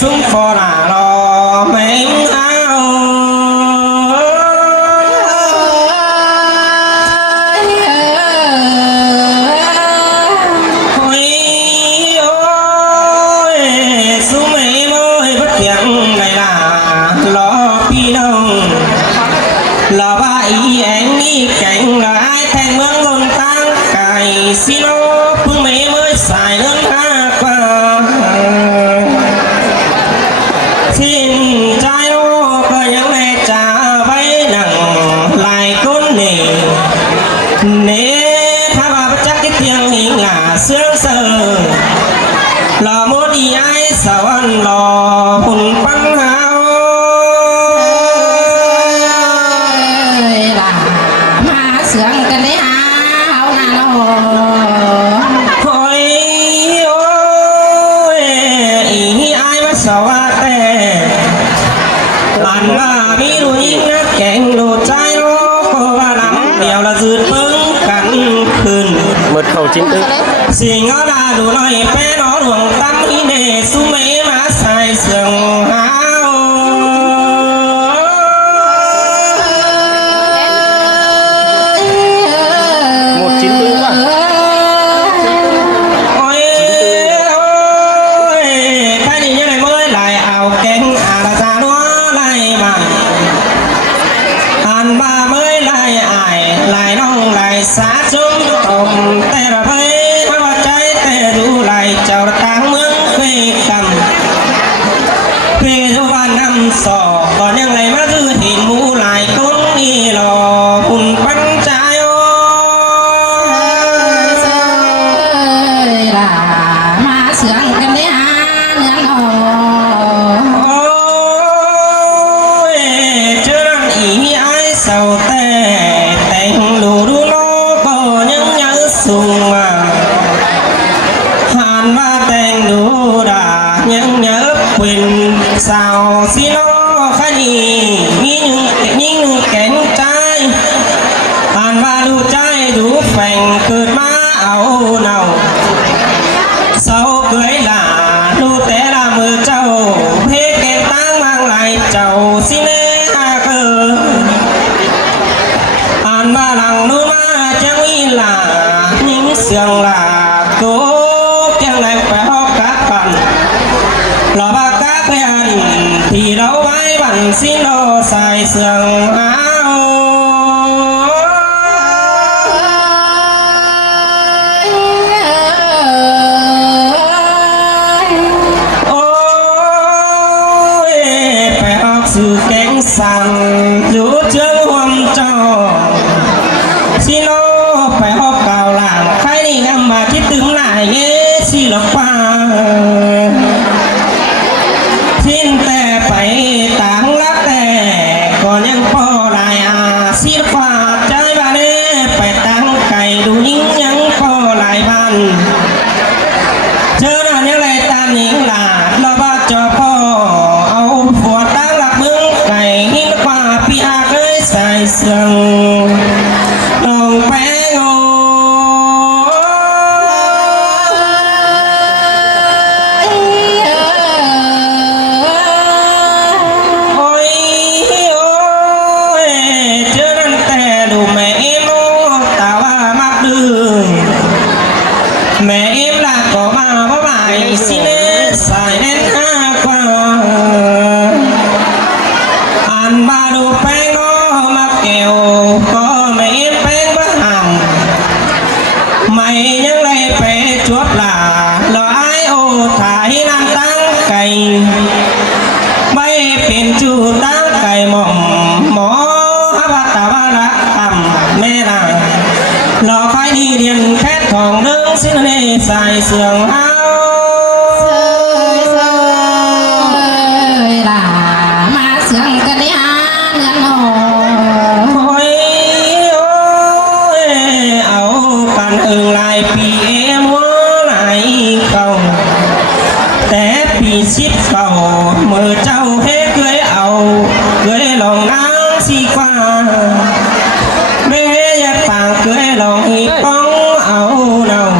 súng phò là lo mấy áo ôi ôi súng mấy ơi bất tiếng này là lo pi đâu là ba ý anh đi cảnh là ai thành mương lông tăng cài xin nó phương mấy mới xài hơn ha qua xin trai nó có những ngày trả váy nặng lại cốn nề nề tha bà bất chắc cái tiếng hình là sướng sờ lò muốn đi ai sao ăn lò hùn bắn hao sướng cái đấy hao nào thôi ôi ý ai mà sao tệ làn mà mi đuôi ngắt kẹng đồ trai nó có ba lắm đều là dư bưng cắn khừn mật khẩu 94 xì ngó là đủ nói bé nó luồng tâm ý nề su mấy má xài sườn hao ôi ôi cái gì như này mới lại ảo kén à là ra đó lại mà anh ba mới lại ải lại nông lại xá chúng tổng tê ra với hoa trái tê du lại chào táng mướn khuê cầm khuê du ba năm sò còn những ngày má dư hình mũ lại cốn đi lò hùn bánh trái là má sướng cái đấy ôi chưa đang ý ai sầu tê tình đủ đủ nó có những nhớ sùng mà hàn và tình đủ đã những nhớ quyền sao xin nó khai nhìn cánh trai hàn và đủ trai đủ phành cơn má áo nào sau cưới là đu té là mưa trâu hết cái tang mang lại trâu xin ha cơ an ba lằng đu ma chẳng ý là những sườn là cố tiếng này phải học các bạn là ba các cái ăn thì đâu ai bạn xin đâu xài sườn áo sự cánh sàn dù chưa hôm cho xin nó phải họp vào làng khai đi ngắm mà chết tướng lại nghe xin lọc qua xin tè phải táng lát tè còn những phò lại à xin qua trái bà đê phải táng cày đủ những phò lại bàn chớ nào những lời tan những là lo ba cho phò áo phò táng lạc mương cày nhìn qua pia cái xài sừng đồng bé ngô ôi ôi chớ đang tè đủ mẹ em ô tao ba mắc đường mẹ em là có mà bố bài xin xài đến ha qua ăn ba đồ bánh nó mắc kẹo có mẹ em bánh bá hàm mày những lấy bé chuột là lo ai ô thái nam tăng cày bay biển chu tăng cày mỏng mó ba ta ba đã cầm mẹ là lo khai đi điện khét thòng đứng xin nê xài sườn áo là má sướng cái đấy ôi ôi áo bàn ưng lại vì em muốn lại cầu té vì ship cầu mở trâu hết cưới áo cưới lòng nắng xi qua bê nhật vàng cưới lòng hi bóng áo nào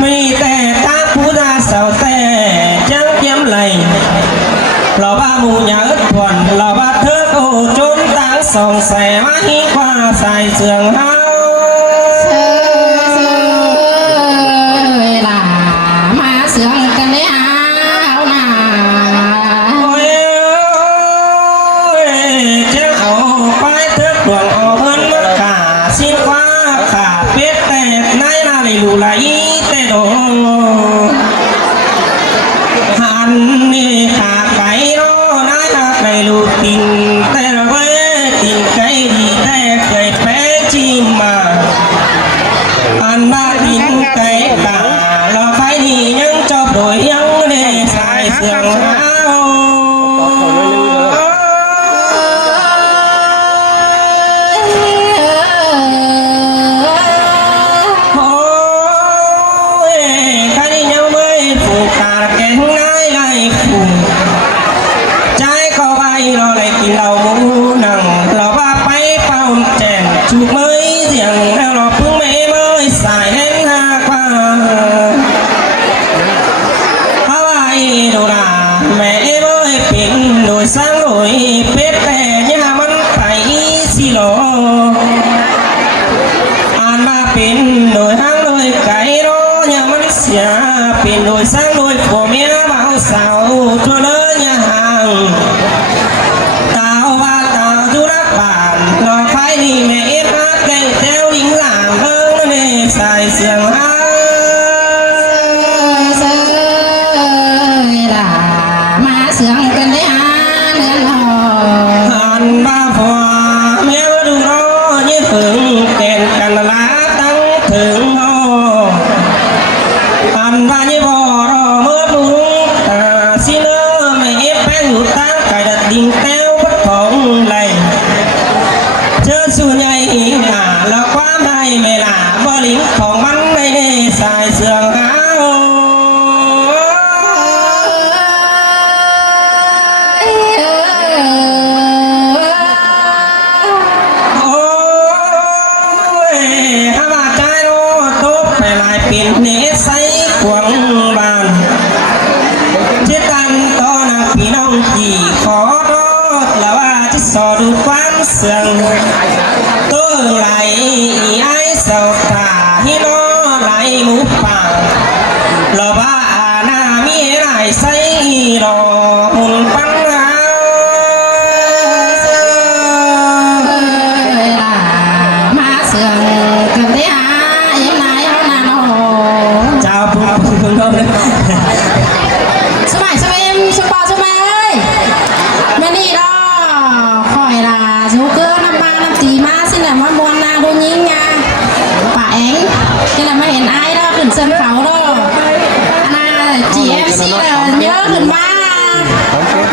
mi tè ta phú ra sao tè chẳng kiếm lầy เราว่ามูnhớ ớt quầnเราว่าthước ô trốn táng sòng xẻ mãi qua xài giường hao là má sướng cái đấy áo nà ôi ôi chiếc áo quái thước đường áo hơn mất cả xin qua cả biết tệ nay là để lù lại tệ đồ hắn đi khả cái đó nãy là cái lù tình tệ rồi với tình cái đi tệ cái bé chim mà anh ba tình cái cả là phải đi những cho đổi những để xài giường áo ôi cái đi nhau mới phụ cả cái ngay lại phụ trái có bay lo lại kín đầu mũ nằng lo ba bay bao chèn chụp mới riêng theo lo phương mẹ mới xài đến ha qua Hawaii đồ đà mẹ mới pin đổi sang đổi bếp tè nhà mắn phải xì lò an ma pin đổi hang đổi cái đó nhà mắn xia pin đổi sang đổi của mẹ bảo sao cho lỡ nhà hàng tao ba tao chú đắc bản lo phải đi mẹ hát cây theo lính làm hơn để xài giường hát là má sướng cái đấy nên hò hàn ba phò mẹ có đủ đó như thường kèn cằn lá tăng thường ho hàn ba như bò rò mướt đúng xin ơ mẹ ép bé ngủ ta cài đặt đình teo bất phòng lầy chớ xu nhây là quá may mẹ là bò lính phòng bắn đây để xài giường áo ôi hai bà trai đó tốt phải lại biển nế say quăng bàn chiếc ăn to là phí nông chỉ khó đó là ba chiếc sò đủ quán sườn tôi lại ai sầu thả hi nó lại mũ phàng là ba na mi lại say đò hùn bắn áo là má sướng cái đấy em này áo nà nó chào phương không đấy số mày số em số bò số mày ơi bên đi đó khỏi là số cơ năm ba năm tí má xin là má buồn na đôi nhính nha bà anh thế là má hiện ai đóขึ้นsân khấu đó à chị em xin là nhớขึ้นba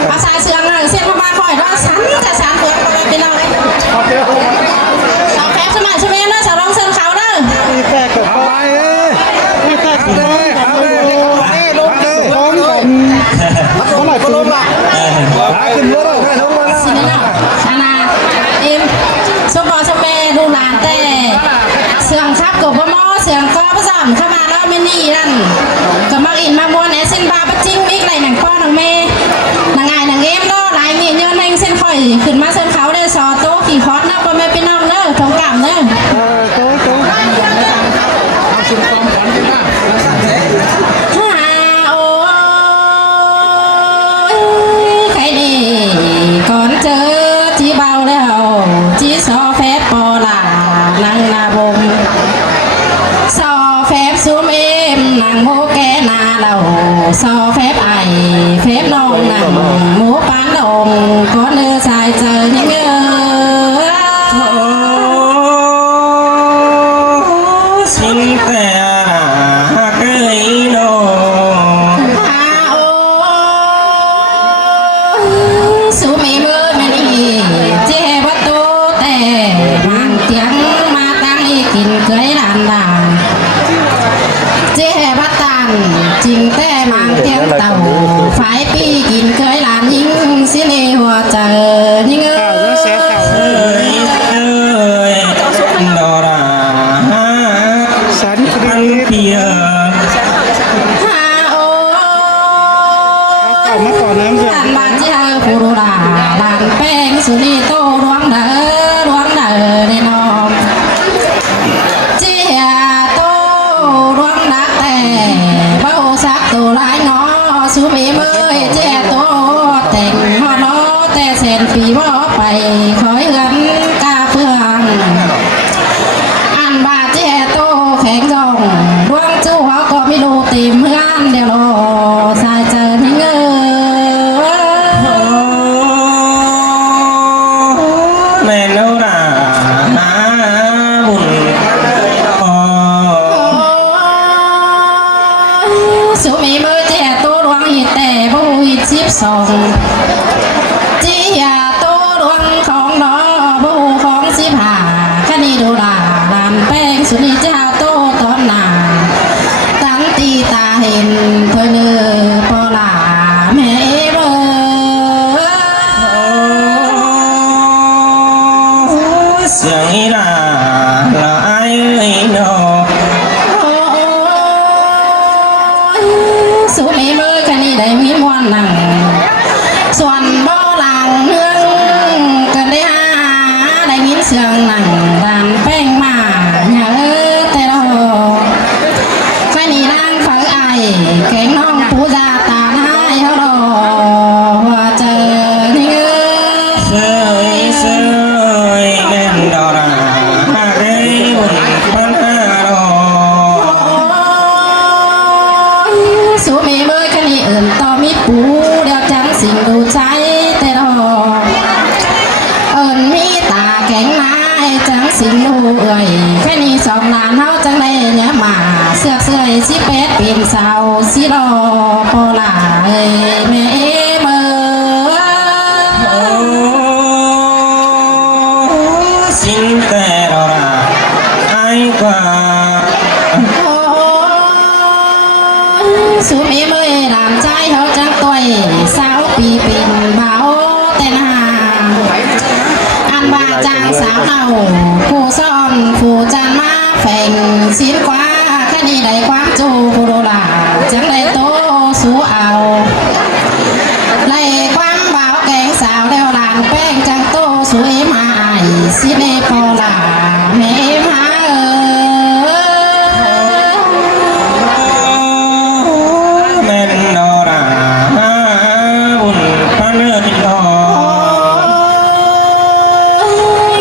bà xài sườn rồi xem qua ba khỏi đó sắn cả sắn được bên nào đấy sao phép số mày số em đó sao đông sân khấu đó xin lỗi Anna em số bò số mẹ đu làn tè sườn khắp của bò mò sườn co bò giảmเข้ามาแล้วไม่นี่นั่นก็มักอินมาบวนแอซินบาบัจิ้งมิกไหลหนังป้อหนังเมหนังไงหนังเอ็มก็หลายเงี้ยเยอะนั่งเส้นข่อยขึ้นมาเส้นเขาได้ซอโต๊ะขี่คอสเนาะพ่อแม่พี่น้องเนอะทงกล่ำเนอะโอ้ยใครดีก่อนเจอที่เบาแล้วที่ซอแฟบปอลานั่งนาบมซอแฟบซูมเอ็มนั่งโมแกนาเราซอแฟบไอแฟบน้องนั่งหมูปานดงก้อนเนื้อชายเจอยังเงอ xin tè cây nôสูเมเมอร์มันอีเจ้วัตโตแต่มันเตียงมาตั้งอีกินเคยหลานด่างเจ้วัตตันจริงแต่มันเตียงเต่าฝ่ายปีกินเคยหลานยิงสิเนหัวเจอยิงเออ ơi ơi đò đà ăn kia ฮาโอ ท่านบาดเจ้าผู้ดูดาลานแป้งสุนีโตดวงเด้อในน้องเจียโตดวงนักแต่เบ้าสักตัวลายน้อสุมีเมยเจียโตแต่งห่อน้อแต่เส้นปีบ่ไปคอยเอื้อนกาเพื่องอันบาดเจียโตแข็งจองดวงจู้เขาก็ไม่รู้ตีมเพื่อนเดี๋ยวรอสายเจอที่เงอ แม่นราหาบุญสุมีมือเจียตัวดวงหิดแต่บ่หิดชิบสองเจียตัวดวงของน้อบ่ของสิบหาคันนี้ดูดาลานแป้งสุนีเจ้าโตตอนหนาตั้งตีตาเห็นเธอเนื้อปอลาแม่เบอ เสียงอีลาละไอ้นอ สุมีมือคันนี้ได้มีมวนหนังส่วนบ่หลังเนื่องกันได้หาได้ยินเสียงหนังดานแป้งมาอย่าแต่เราไฟนี่นางฝังไอแกงน้องปูจาตาหายเขาดอว่าเจอนี่เสยเสยแม่นดอราหาได้บุญพันหารอ สูมีเบอร์คันนี้เอิ่นต่อมีปูเดียวจังสิ่งดูใจแต่ดอกเอิ่นมีตาแข็งนายจังสิ่งดูเอ่ยแค่นี้สองล้านเฮาจังได้เนี่ยมาเสือกเสยสิเป็ดเป็นสาวสิรอพอลาเอ้ยแม่เบอสินแต่ดอราไอ้กว่า สูมีเมื่อยดามใจเขาจังตัวสาวปีเป็นเบาแต่นาอันบาจางสาวเนาผู้ซ่อนผู้จานมาแฝงสินกว่าคดีใดความจูผู้โดลาจังได้โตสู้เอาไล่ความเบาแกงสาวแล้วลานแป้งจังโตสวยมาไอสิเนปอลาแม่มาแม่นดอราหาบุญพันหอ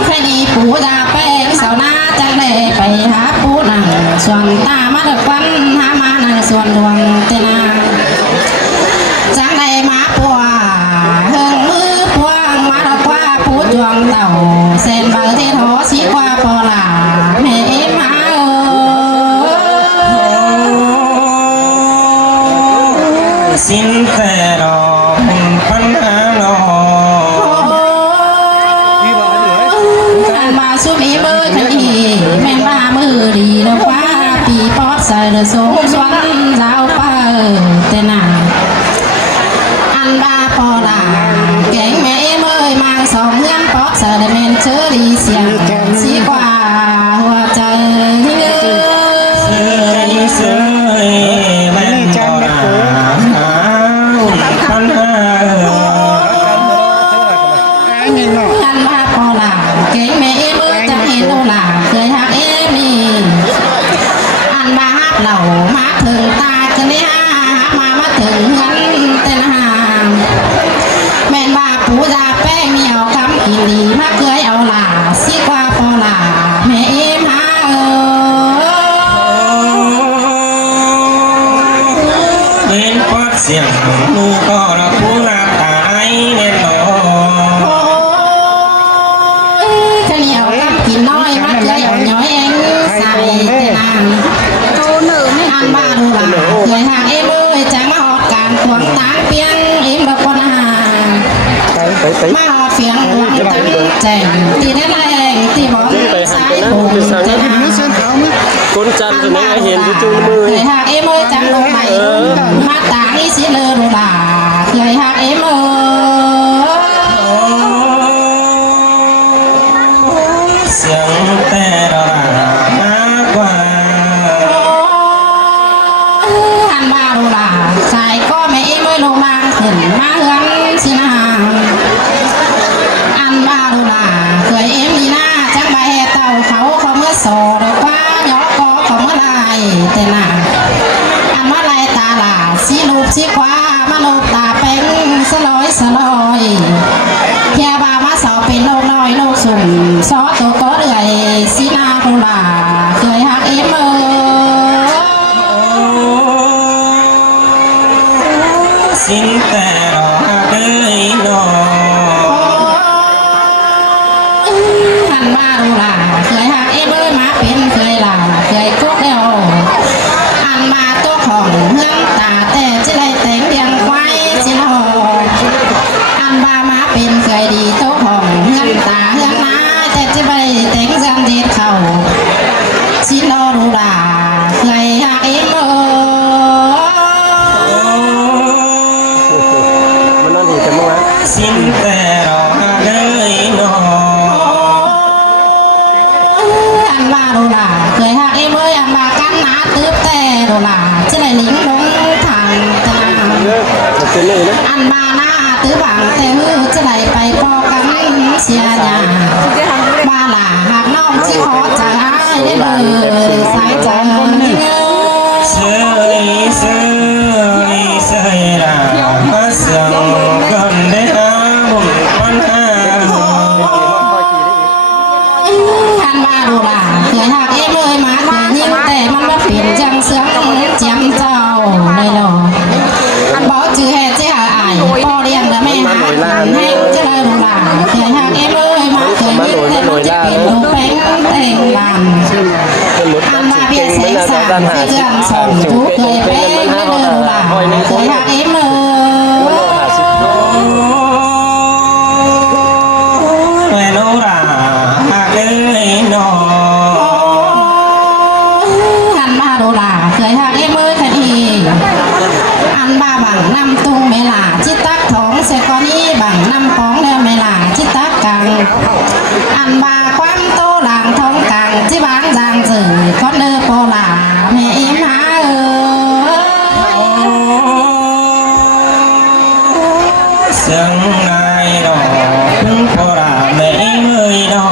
ใครดีปูดาแป้งสาวนาจังได้ไปหาปูนังส่วนตามาเด็กวันหามานังส่วนดวงเตนาจังได้มาปัวเฮิงมือพวงมาดอกว่าปูดวงเต่าเส้นบางเททอสีกว่าปอลาแม่มาสินแต่ดอกปัญหาหนอ อันมาสุมีเบอร์คันนี้แม่มามือดีแล้วว่าปีปอดใส่เดือดสงสวรรค์ดาวป้าแต่นาอันบาปอลาแกงแม่เมยมางสองเงื่อนปอดใส่เดเมนเชอรีเสียงสีกว่าหัวใจเงือ เสยเสยแม่นดอราหาบุญพันหา อันบาปอลาแกงแม่เมยจะเห็นโอลาเคยหักมีอันบาฮับเหล่ามาถึงตากันได้มาถึงเงินแต่นาแม่นบาปูดาแป้งเหนียวคำกินดีมาเคยเอาลาสิกว่าปอลาแม่มาเป็นปอดเสียงลูกก็ละผู้หน้าตาไอ้แน่นอ ข้าวเหนียวคำกินน้อยมาเคยเอาย้อยเองใส่แต่นางอันบาดูลาเคยหักเลยจะมาหอดการขวางตางเปียงเอ็มแบบคนหามาหอดเฟียงหวงตั้งแจงตีได้แรงตีบอลสายโผล่จะหา คนจันทร์คนนี้เห็นที่จุงมือ เคยหักจังลงไปมาตาอีสิเลอดูลาเคยหักเสียงแต่ดอราหากว่า หันมาดูลาชายก็ไม่ลงมาขึ้นมาเฮือ กันสินะอันบาดูลาเคยเอ็มดีหน้าจังใบเต่าเขาเมื่อโสดอกว่าย่อก็เขาเมื่อไรแต่น่ะอันว่าไรตาลาสีลูกสีความาลูกตาเป็นสลอยเพียบามาสาวเป็นโลกน้อยโลกสุ่มซอตัวก็เรื่อยสีนาดูลาเคยหักเอ็มสินแต่รอเด้ยนอ หันมาดูลาเคยหักเอ็มมาเป็นเคยลาเคยกุ๊กเดียวอันมาตัวของเฮืองตาแต่จะได้แต่งเรียงไว้สิลออันบามาเป็นเคยดีตัวของเฮืองตาเฮืองนาแต่จะไปแต่งจังเด็ดเขาสิลอดูลาเคยหักเอ็มมันนั่นดีกันมั้งวะ สินแต่รอเด้ยนอ อันว่าดูลาเคยหักเอ็มอันว่ากันหนาตึ๊บแต่ดูลาจะได้ลิงลงทางตะนา มันเป็นเลยนะ อันมาหน้าตื้อบังแต่ฮือจะได้ไปพอกันเสียหยาบ้าหล่าหากน้องที่ขอจะหายได้เลยสายใจ เสยเสยเสยรามาเสียงกันได้หาบุญปัญหา อันมาดูล่ะเคยหักเอ็มเลยมาเคยยิ้มแต่มันมาเปลี่ยนจังเสียงเจียมเจ้าเลยหรออันบอกจือแห่เจ้าอายพ่อเลี้ยงและแม่หาให้จะเลยดูล่ะเคยหักเอ็มเลยมาเคยยิ้มแต่มันจะเป็นลูกแป้งแต่งบาน เป็นหมด อันมาเบียเสียงสามที่เดือนสองทุกเคยเป็นไม่เดินหลังเคยหักเอ็มเลย แม่โนราเด้ยนอ อันมาดูล่ะเคยหักเอ็มเลยคดีอันบาบังนำตุงเมลาจิตตักทองเสกอนี้บังนำของเนื้อเมลาจิตตักกังอันบาความโตหลังทองกังที่บ้านจางจือคอนเนอร์โปลาแม่เอ็มหาเสียงนายดอกพึ่งพอราแม่เอ้ยดอก